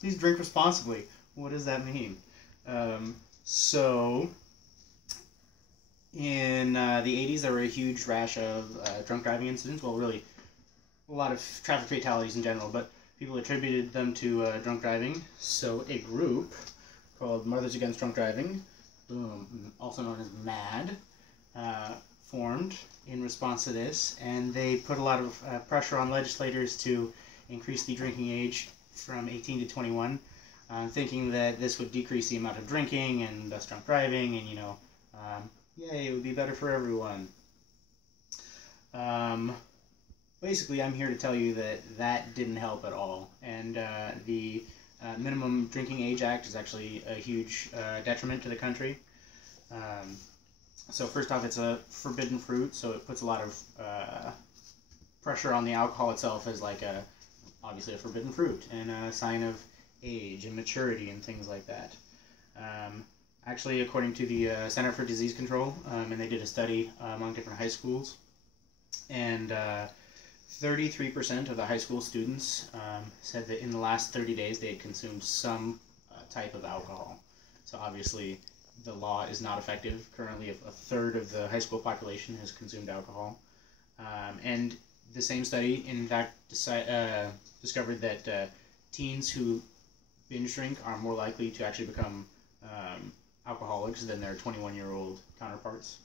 Please drink responsibly. What does that mean? So, in the 80s, there were a huge rash of drunk driving incidents. Well, really, a lot of traffic fatalities in general, but people attributed them to drunk driving. So, a group called Mothers Against Drunk Driving, boom, also known as MAD, formed in response to this, and they put a lot of pressure on legislators to increase the drinking age from 18 to 21, thinking that this would decrease the amount of drinking and thus drunk driving, and yay, it would be better for everyone. Basically, I'm here to tell you that that didn't help at all, and the Minimum Drinking Age Act is actually a huge detriment to the country. So first off, it's a forbidden fruit, so it puts a lot of pressure on the alcohol itself as like obviously a forbidden fruit and a sign of age and maturity and things like that. Actually, according to the Center for Disease Control, and they did a study among different high schools, and 33% of the high school students said that in the last 30 days they had consumed some type of alcohol. So obviously the law is not effective. Currently, a third of the high school population has consumed alcohol. And the same study, in fact, discovered that teens who binge drink are more likely to actually become alcoholics than their 21-year-old counterparts.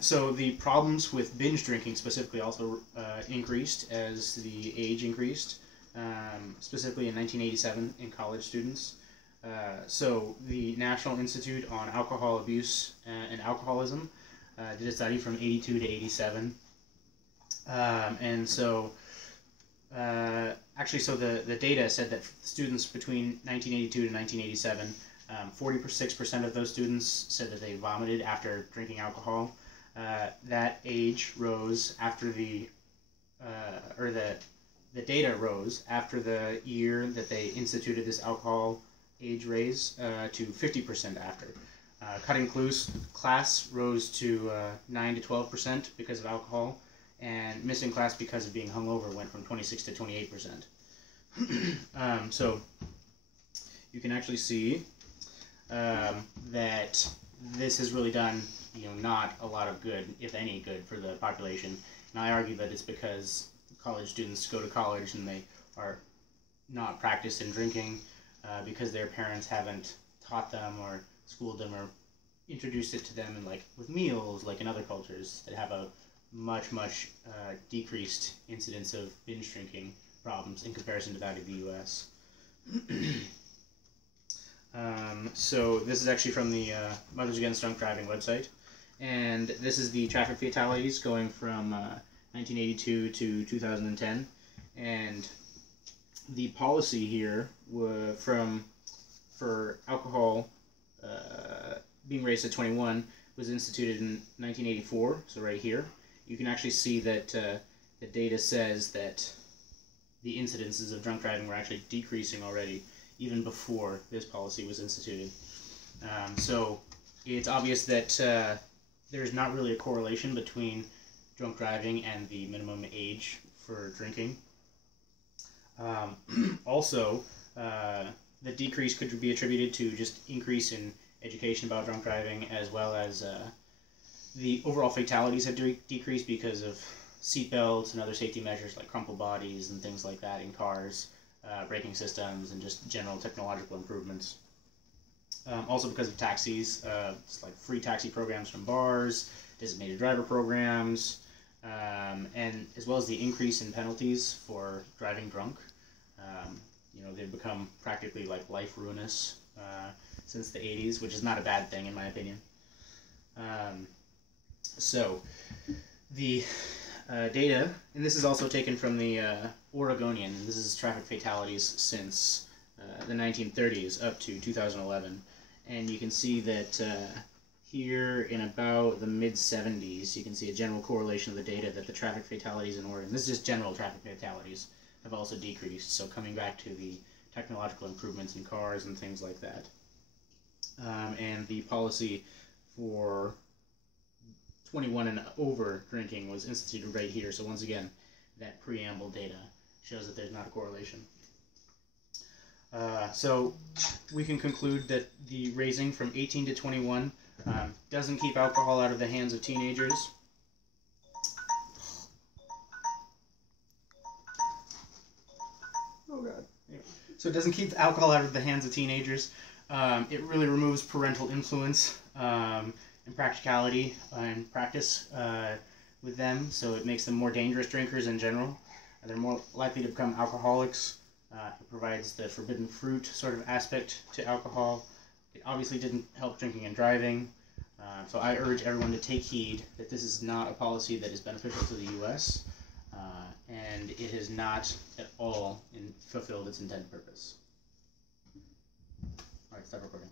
So the problems with binge drinking specifically also increased as the age increased, specifically in 1987 in college students. So the National Institute on Alcohol Abuse and Alcoholism did a study from 82 to 87. And so actually, so the data said that students between 1982 to 1987, 46% of those students said that they vomited after drinking alcohol. That age rose after the data rose after the year that they instituted this alcohol age raise to 50% after. Cutting class rose to 9 to 12% because of alcohol, and missing class because of being hungover went from 26 to 28%. So you can actually see that this has really done, not a lot of good, if any good, for the population. And I argue that it's because college students go to college and they are not practiced in drinking because their parents haven't taught them or schooled them or introduced it to them in, with meals, like in other cultures that have a much decreased incidence of binge drinking problems in comparison to that of the U.S. So this is actually from the Mothers Against Drunk Driving website, and this is the traffic fatalities going from 1982 to 2010, and the policy here for alcohol being raised to 21 was instituted in 1984, so right here. You can actually see that the data says that the incidences of drunk driving were actually decreasing already, even before this policy was instituted. So it's obvious that there's not really a correlation between drunk driving and the minimum age for drinking. Also, the decrease could be attributed to just increase in education about drunk driving, as well as the overall fatalities have decreased because of seatbelts and other safety measures like crumple bodies and things like that in cars, braking systems, and just general technological improvements. Also because of taxis, it's like free taxi programs from bars, designated driver programs, and as well as the increase in penalties for driving drunk. They've become practically like life ruinous since the 80s, which is not a bad thing in my opinion. So the data, and this is also taken from the Oregonian. This is traffic fatalities since the 1930s up to 2011, and you can see that here in about the mid-70s, you can see a general correlation of the data that the traffic fatalities in Oregon, this is just general traffic fatalities, have also decreased. So coming back to the technological improvements in cars and things like that. And the policy for 21 and over drinking was instituted right here. So once again, that preamble data shows that there's not a correlation. So we can conclude that the raising from 18 to 21 doesn't keep alcohol out of the hands of teenagers. Oh God. So it doesn't keep alcohol out of the hands of teenagers. It really removes parental influence and practicality and practice with them, so it makes them more dangerous drinkers in general. They're more likely to become alcoholics. It provides the forbidden fruit sort of aspect to alcohol. It obviously didn't help drinking and driving. So I urge everyone to take heed that this is not a policy that is beneficial to the U.S., and it has not at all fulfilled its intended purpose. All right, stop recording.